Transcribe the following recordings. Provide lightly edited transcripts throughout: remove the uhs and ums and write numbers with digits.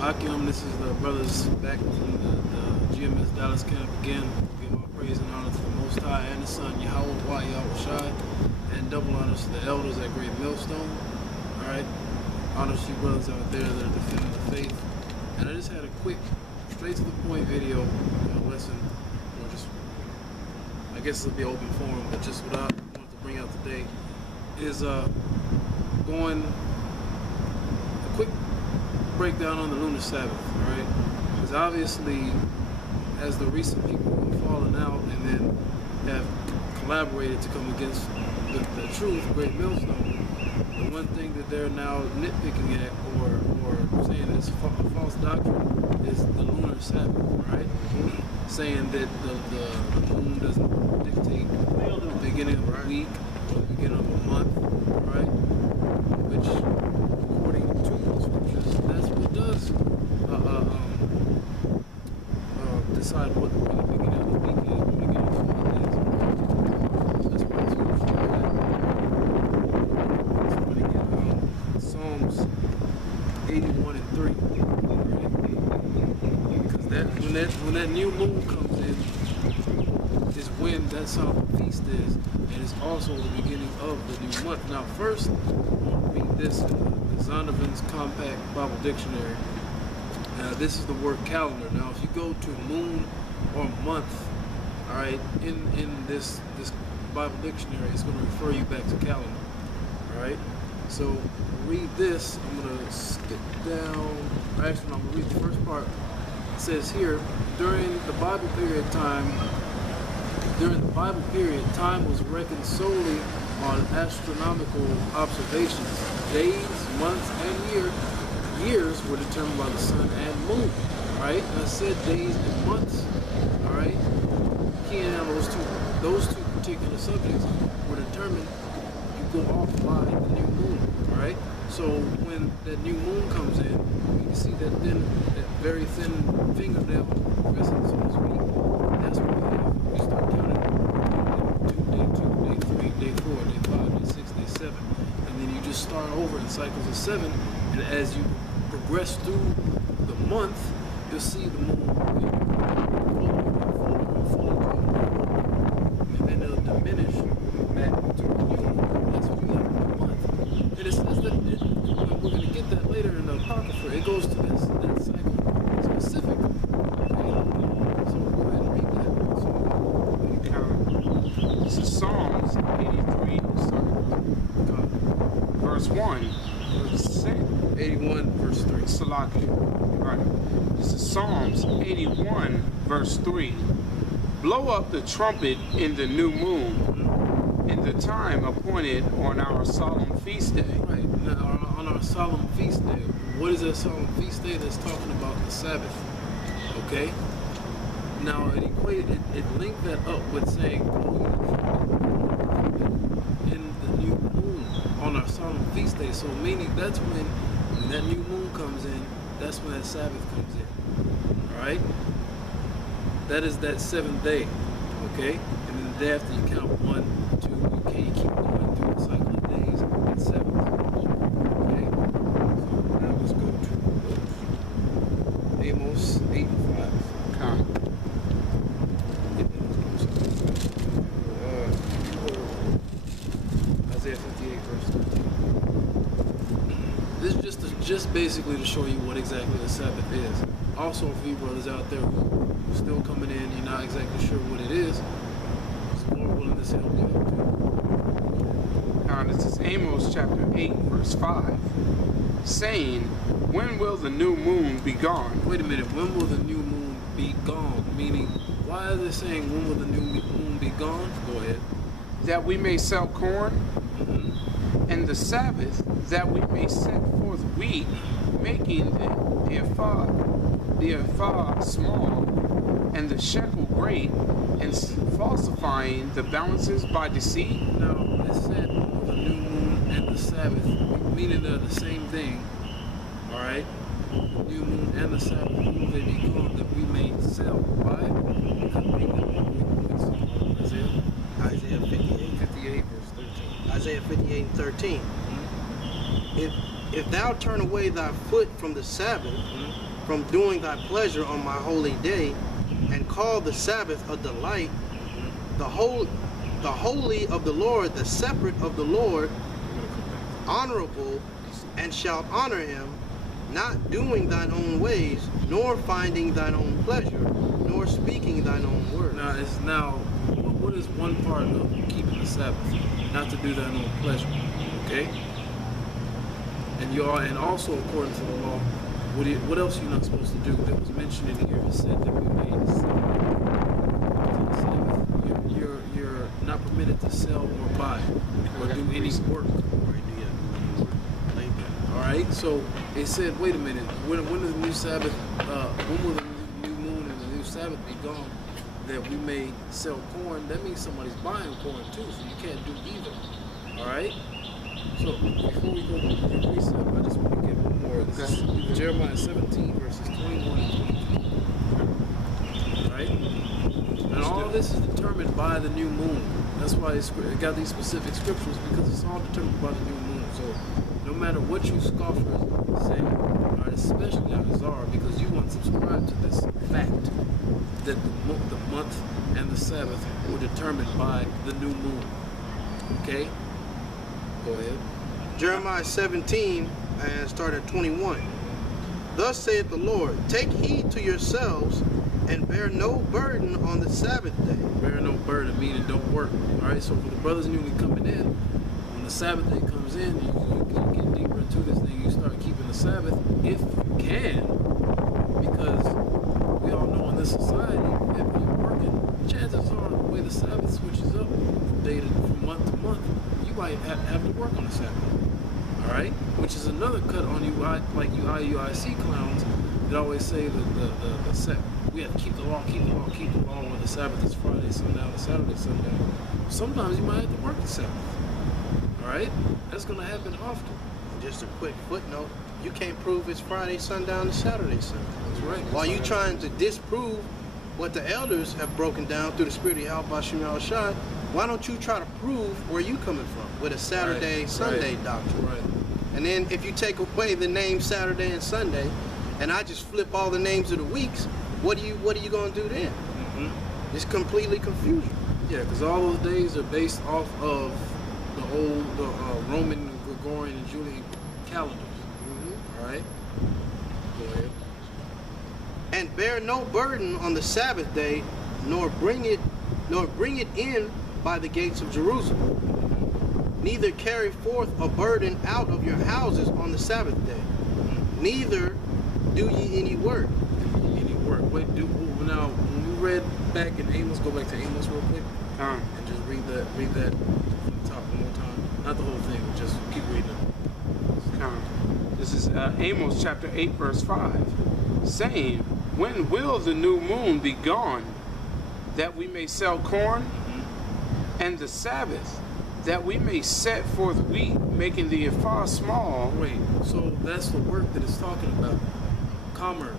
Akim. This is the brothers back from the GMS Dallas camp again. Give all praise and honor to the Most High and the Son, Yahweh Shai, and double honors to the elders at Great Millstone. All right, honors to you brothers out there that are defending the faith. And I just had a quick, straight to the point video lesson. Just, I guess it'll be open forum, but just what I wanted to bring out today is going a quick breakdown on the lunar Sabbath, right? Because obviously, as the recent people who have fallen out and then have collaborated to come against the truth, Great Millstone, the one thing that they're now nitpicking at or saying is a false doctrine is the lunar Sabbath, right? Saying that the moon doesn't dictate the beginning of a week or the beginning of a month, right? Which, according to the scriptures, that's what does decide what the beginning of the week is, what the beginning of the month is. That's why the scriptures are that. So when again, Psalms 81 and 3, right? Because when that new moon comes in, is when that solemn feast is, and it's also the beginning of the new month. Now, first, I'll read this in the Zondervan's Compact Bible Dictionary. This is the word calendar. Now, if you go to moon or month, all right, in this Bible dictionary, it's going to refer you back to calendar. All right. So read this. I'm going to skip down. Actually, I'm going to read the first part. It says here, during the Bible period, time was reckoned solely on astronomical observations. Days, months, and years were determined by the sun and moon. Right? And I said days and months. All right. Keying on those two particular subjects were determined. You go off by the new moon. All right. So when that new moon comes in, you can see that very thin fingernail resin, so to speak. That's what we start counting. Day 2, day 3, day 4, day 5, day 6, day 7, and then you just start over in cycles of 7. And as you progress through the month, you'll see the moon fully and then it'll diminish back to the new moon. That's what we have in the month. And it says that we're going to get that later in the Apocrypha. It goes to that cycle specific. Okay? So go ahead and read that. This is Psalms 83, verse 1. 81 verse 3. Salaki. Right. This is Psalms 81 verse 3. Blow up the trumpet in the new moon, in the time appointed on our solemn feast day. Right. Now, on our solemn feast day, what is that solemn feast day? That's talking about the Sabbath. Okay. Now it linked that up with saying in the new moon on our solemn feast day. So meaning that's when that new moon comes in, that's when that Sabbath comes in. Alright? That is that 7th day. Okay? And then the day after you count 1, 2, you keep going through the cycle of days and 7th. Okay? So now let's go to Amos 8 and 5. Come. Isaiah 58 verse 13. This is just basically to show you what exactly the Sabbath is. Also, for you brothers out there who are still coming in, you're not exactly sure what it is, it's more willing to help you out too. Now, this is Amos chapter 8, verse 5, saying, when will the new moon be gone? Wait a minute, when will the new moon be gone? Meaning, why are they saying when will the new moon be gone? Go ahead. That we may sell corn, and the Sabbath, that we may set forth wheat, making the ephah small, and the shekel great, and falsifying the balances by deceit. Now, it said the new moon and the Sabbath, meaning they're the same thing. Alright? The new moon and the Sabbath, when they be gone, that we may sell. Why? Because Isaiah 58. 58 verse 13. Isaiah 58 and 13. if thou turn away thy foot from the Sabbath, from doing thy pleasure on my holy day, and call the Sabbath a delight, the holy of the Lord, the separate of the Lord, honorable, and shalt honor him, not doing thine own ways, nor finding thine own pleasure, nor speaking thine own words. What is one part of keeping the Sabbath? Not to do thine own pleasure. Okay? And also according to the law, what else you're not supposed to do that was mentioned in here? It said that we made you're not permitted to sell or buy or do any work. Alright, so it said, wait a minute, when will the new Sabbath, when will the new moon and the new Sabbath be gone that we may sell corn? That means somebody's buying corn too, so you can't do either. Alright? So before we go to the precept, I just want to get one more. This is Jeremiah 17 verses 21 and 22. Alright? And all this is determined by the new moon. That's why it got these specific scriptures, because it's all determined by the new moon. So no matter what you scoffers say, or especially Azar, because you want to subscribe to this fact that the month and the Sabbath were determined by the new moon. Okay? Go ahead. Jeremiah 17 and start at 21. Thus saith the Lord, take heed to yourselves and bear no burden on the Sabbath day. Bear no burden, meaning don't work. Alright, so for the brothers newly coming in, when the Sabbath day comes in, you get deeper into this thing, you start keeping the Sabbath if you can, because we all know in this society, if you're working, chances are the way the Sabbath switches up from month to month, you might have to work on the Sabbath. Alright? Which is another cut on you, like you IUIC clowns that always say that we have to keep the law, keep the law, keep the law, when the Sabbath is Friday, sundown, and Saturday, sundown. Sometimes you might have to work the Sabbath. Alright? That's going to happen often. Just a quick footnote, you can't prove it's Friday sundown to Saturday sundown. That's right. While you trying to disprove what the elders have broken down through the spirit of Yahweh Shem Shai, why don't you try to prove where you coming from with a Saturday, Sunday doctrine? Right. And then if you take away the name Saturday and Sunday, and I just flip all the names of the weeks, what are you going to do then? It's completely confusion. Yeah, because all those days are based off of the old Roman, Gregorian, and Julian calendars. All right. Go ahead. And bear no burden on the Sabbath day, nor bring it in by the gates of Jerusalem. Neither carry forth a burden out of your houses on the Sabbath day. Neither do ye any work. Any work. Wait, now when we read back in Amos, go back to Amos real quick. And just read that from the top one more time. Not the whole thing, but just keep reading it. This is Amos chapter 8 verse 5, saying, when will the new moon be gone, that we may sell corn, and the Sabbath, that we may set forth wheat, making the ephah small? Wait, so that's the work that it's talking about. Commerce,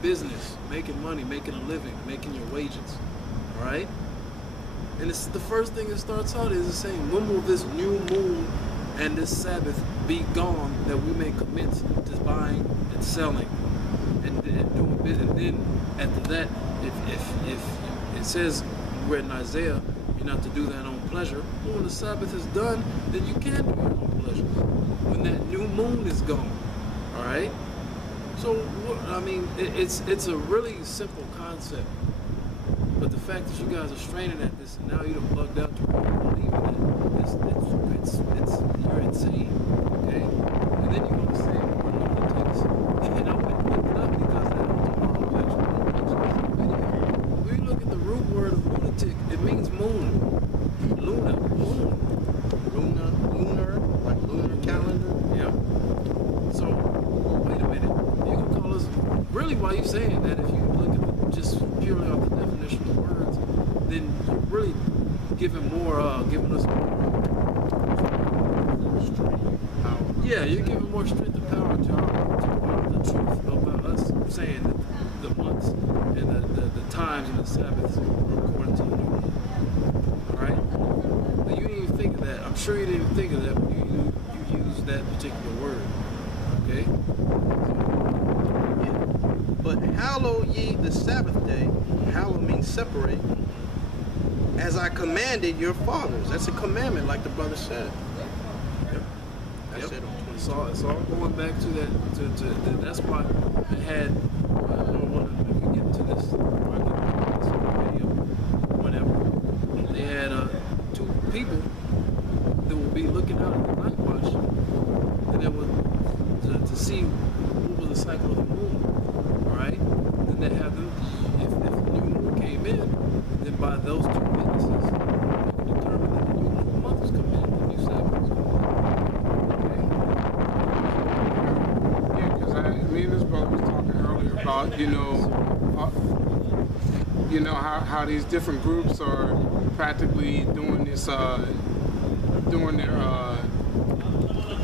business, making money, making a living, making your wages. All right? And it's the first thing it starts out is saying, when will this new moon and this Sabbath be gone, that we may commence to buying and selling and doing business? And then after that, if it says, we read in Isaiah, you're not to do thine own pleasure. Well, when the Sabbath is done, then you can do your own pleasure. When that new moon is gone. All right? So, I mean, it's a really simple concept. But the fact that you guys are straining at this, and now you're bugged out to believe in it, you're insane, okay? And then you're going to say, we're lunatics. And I went and looked it up because that was a video. When you look at the root word of lunatic, it means moon. Luna, moon. Lunar, like lunar calendar. Yeah. So, wait a minute. You can call us, really, why you saying that, if you look at it just purely off the definition of words, then you're really giving us more Power. yeah, you're giving more strength and power to the truth about us saying that the months and the times and the Sabbaths are according to the new moon. Alright? But you didn't even think of that. I'm sure you didn't even think of that when you used use that particular word. Okay? But hallow ye the Sabbath day. Hallow means separate. As I commanded your fathers. That's a commandment, like the brother said. Yep. That's Yep. it. It's all going back to that. That's why I had. I don't want to get into this. Or I can some video, whatever. They had two people that would be looking out at the night watch, and that would to see what was the cycle of the moon. All right. Then they have them. If the new moon came in, then by those two witnesses, they could determine that the new month was coming in, the new Sabbath was coming in. Yeah, because me and this brother was talking earlier about, how these different groups are practically doing this, doing their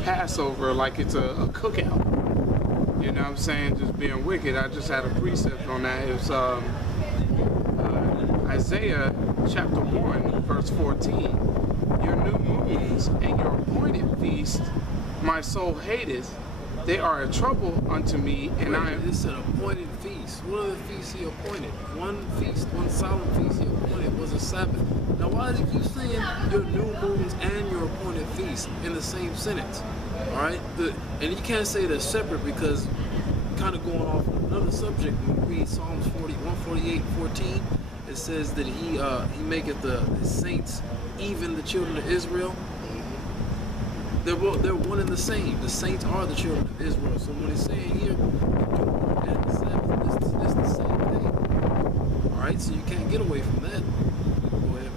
Passover like it's a cookout. You know what I'm saying? Just being wicked. I just had a precept on that. It was Isaiah chapter 1, verse 14. Your new moons and your appointed feasts my soul hateth. They are a trouble unto me, and I am... It's an appointed feast. One of the feasts he appointed. One feast, one solemn feast he appointed was a Sabbath. Now why does he keep saying your new moons and your appointed feast in the same sentence? Alright? And you can't say they're separate because kind of going off on another subject, when we read Psalms 148:14, it says that he maketh his saints even the children of Israel. They're one and the same. The saints are the children of Israel. So when he's saying here, the Lord and the Sabbath, it's the same thing. All right, so you can't get away from that. Go ahead.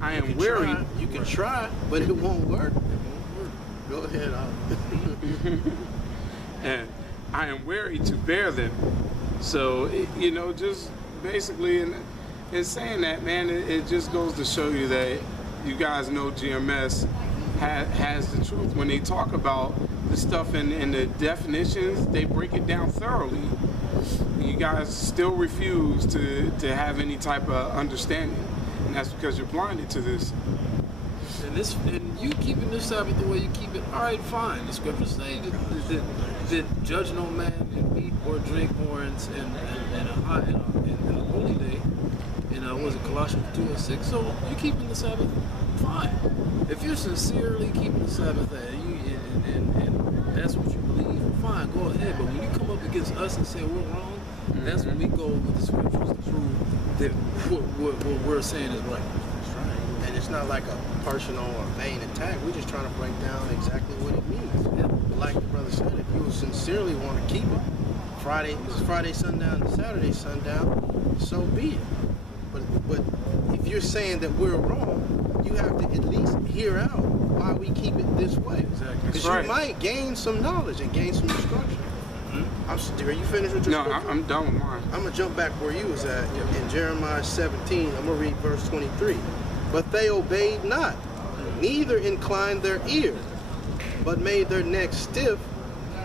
I am weary. You can try, but it won't work. It won't work. Go ahead. And I am weary to bear them. So, just basically in saying that, man, it just goes to show you that you guys know GMS has the truth. When they talk about the stuff in the definitions, they break it down thoroughly. You guys still refuse to have any type of understanding. And that's because you're blinded to this. And you keeping this Sabbath the way you keep it, all right, fine. The scriptures say that judge no man in meat or drink or in a holy day. Was it Colossians 2:6? So you keeping the Sabbath, fine. If you're sincerely keeping the Sabbath and that's what you believe, fine, go ahead. But when you come up against us and say we're wrong, that's when we go with the scriptures to prove that what we're saying is right. That's right. And it's not like a personal or vain attack. We're just trying to break down exactly what it means. Yeah. But like the brother said, if you sincerely want to keep it, Friday sundown to Saturday sundown, so be it. But if you're saying that we're wrong, you have to at least hear out why we keep it this way. Exactly. Because right. you might gain some knowledge and gain some instruction. Are you finished with your No, scripture? I'm done with mine. I'm going to jump back where you was at in Jeremiah 17. I'm going to read verse 23. But they obeyed not, neither inclined their ear, but made their necks stiff,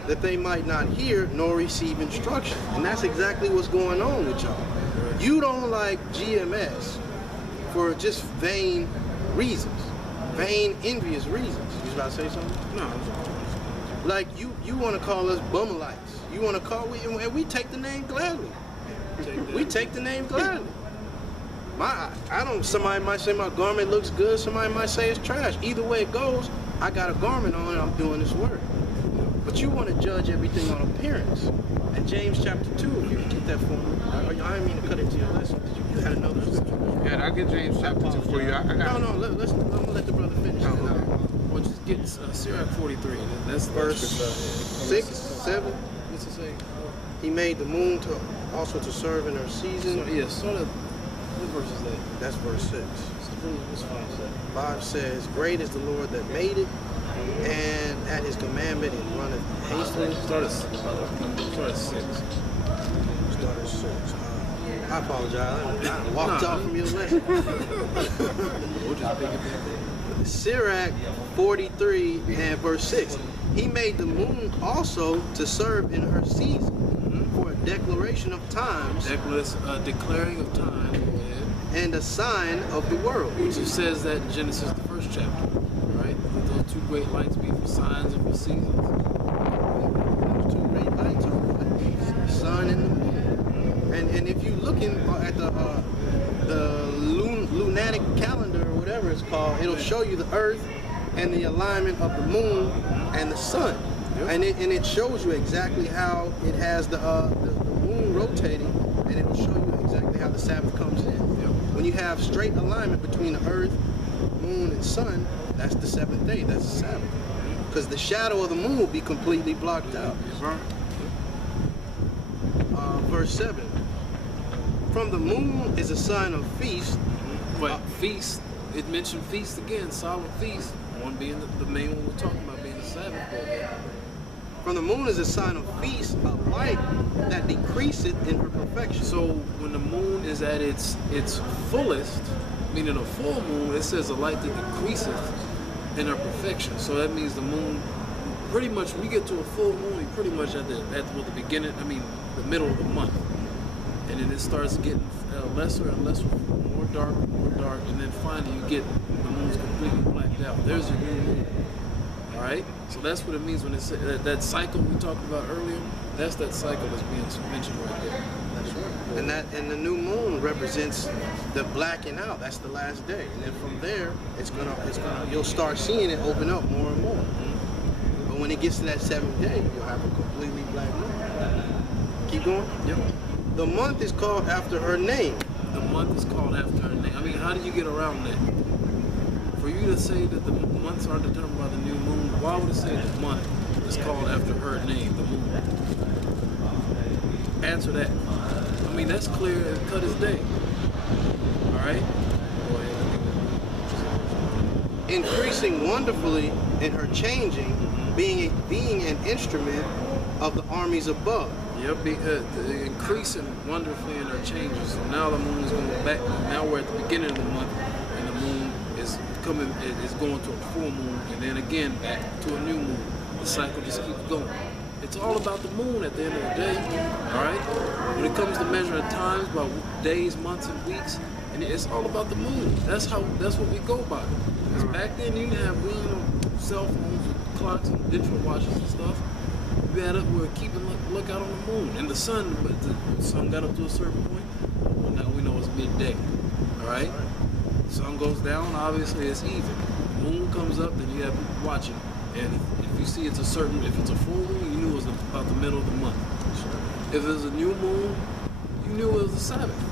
that they might not hear nor receive instruction. And that's exactly what's going on with y'all. You don't like GMS for just vain reasons, vain, envious reasons. You was about to say something? No. Like you want to call us Bumalites. You want to call and we take the name gladly. We take the name gladly. Somebody might say my garment looks good. Somebody might say it's trash. Either way it goes, I got a garment on and I'm doing this work. But you want to judge everything on appearance. And James chapter 2, if you can get that for me. I didn't mean to cut into your lesson. You had another scripture. Yeah, I'll get James chapter 2 for you. I'm gonna let the brother finish. Oh, okay. Well, just get Sirach 43. That's Verse 6, 7. What's it say? He made the moon also to serve in her season. What verse is that? That's verse 6. What's 5 say? 5 says, great is the Lord that made it, and at his commandment it runneth hastily. Start at 6. Start at 6. I apologize. I walked off from your lesson. We'll just pick it back. Sirach 43 and verse 6. He made the moon also to serve in her season for a declaration of times Declaring of time. Go ahead. and a sign of the world. Which it says that in Genesis, the first chapter. Right? Those two great lights be for signs and for seasons. Those two great lights are what? The sun and the moon. And if you looking at the lunatic calendar or whatever it's called, it'll show you the earth and the alignment of the moon and the sun. Yep. And it shows you exactly how it has the moon rotating, and it'll show you exactly how the Sabbath comes in. Yep. When you have straight alignment between the earth, moon, and sun, that's the seventh day. That's the Sabbath. Because the shadow of the moon will be completely blocked out. Yes, sir. Verse 7. From the moon is a sign of feast. But feast, it mentioned feast again, solemn feast. One being the main one we're talking about being the Sabbath. From the moon is a sign of feast, a light that decreaseth in her perfection. So when the moon is at its fullest, meaning a full moon, it says a light that decreaseth in her perfection. So that means the moon, pretty much when you get to a full moon, you're pretty much at the beginning, the middle of the month. And then it starts getting lesser and lesser, more dark, and then finally you get the moon's completely blacked out. There's your new moon. All right, so that's what it means when it says that cycle we talked about earlier. That's that cycle that's being mentioned right there. That's right. And the new moon represents the blacking out. That's the last day. And then from there, it's gonna you'll start seeing it open up more and more. But when it gets to that seventh day, you'll have a completely black moon. Keep going. Yep. The month is called after her name. The month is called after her name. I mean, how do you get around that? For you to say that the months are determined by the new moon, why would it say the month is called after her name, the moon? Answer that. I mean, that's clear and cut as day. All right? Go ahead. Increasing wonderfully in her changing, being an instrument of the armies above. Yep, increasing wonderfully in her changes. So now the moon is going back. Now we're at the beginning of the month, and the moon is going to a full moon, and then again back to a new moon. The cycle just keeps going. It's all about the moon at the end of the day. All right. When it comes to measuring times by days, months, and weeks, and it's all about the moon. That's what we go by. Because back then you didn't have cell phones with clocks and digital watches and stuff. We were keeping lookout on the moon and the sun, but the sun got up to a certain point. Well, now we know it's midday. All right. The sun goes down. Obviously, it's even. The moon comes up, then you have watching. And if you see if it's a full moon, you knew it was about the middle of the month. If it was a new moon, you knew it was the Sabbath.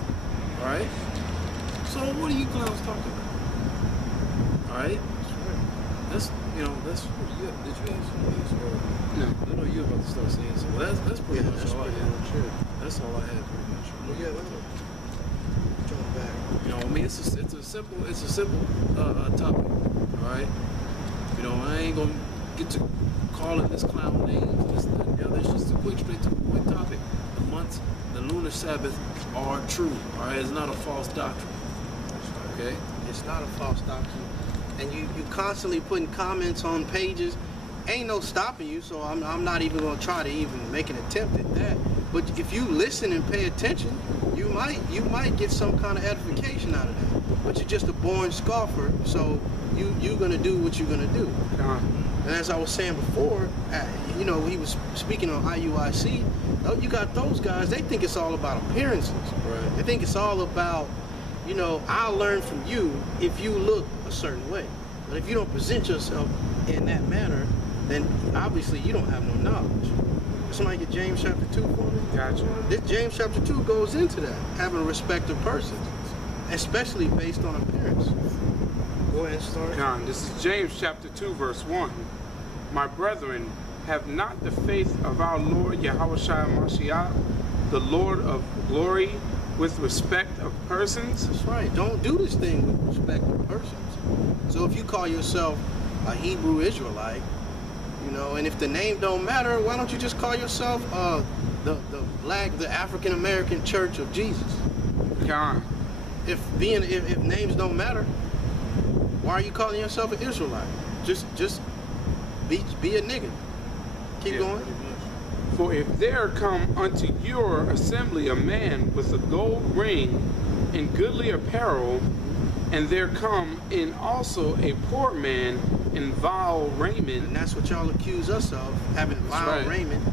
All right. So what are you clowns talking about? All right. That's Did you have some news or? No. I know you're about to start saying something. That's pretty much that's all I pretty had. much it. That's all I had pretty much. Well, yeah, let's jump back. You know, I mean, it's a simple topic. All right. You know, I ain't gonna get to calling this clown names and this and that. Yeah, that's just a straight to the point topic. The months, the lunar Sabbath are true. All right, it's not a false doctrine. Okay. It's not a false doctrine. And you constantly putting comments on pages. Ain't no stopping you, so I'm not even gonna try to even make an attempt at that. But if you listen and pay attention, you might get some kind of edification out of that. But you're just a born scoffer, so you're gonna do what you're gonna do. And as I was saying before, he was speaking on IUIC. You got those guys. They think it's all about appearances. Right. They think it's all about, I'll learn from you if you look a certain way. But if you don't present yourself in that manner, then obviously you don't have no knowledge. Somebody get James chapter 2 for me? Gotcha. This James chapter 2 goes into that, having respect of persons, especially based on appearance. Go ahead and start. John, this is James chapter 2, verse 1. My brethren, have not the faith of our Lord Yahushua Mashiach, the Lord of glory, with respect of persons? That's right. Don't do this thing with respect of persons. So if you call yourself a Hebrew Israelite, and if the name don't matter, why don't you just call yourself the African American Church of Jesus? John. If names don't matter, why are you calling yourself an Israelite? Just be a nigga. Keep going. For if there come unto your assembly a man with a gold ring and goodly apparel, and there come in also a poor man in vile And raiment. that's what y'all accuse us of, having vile right. raiment.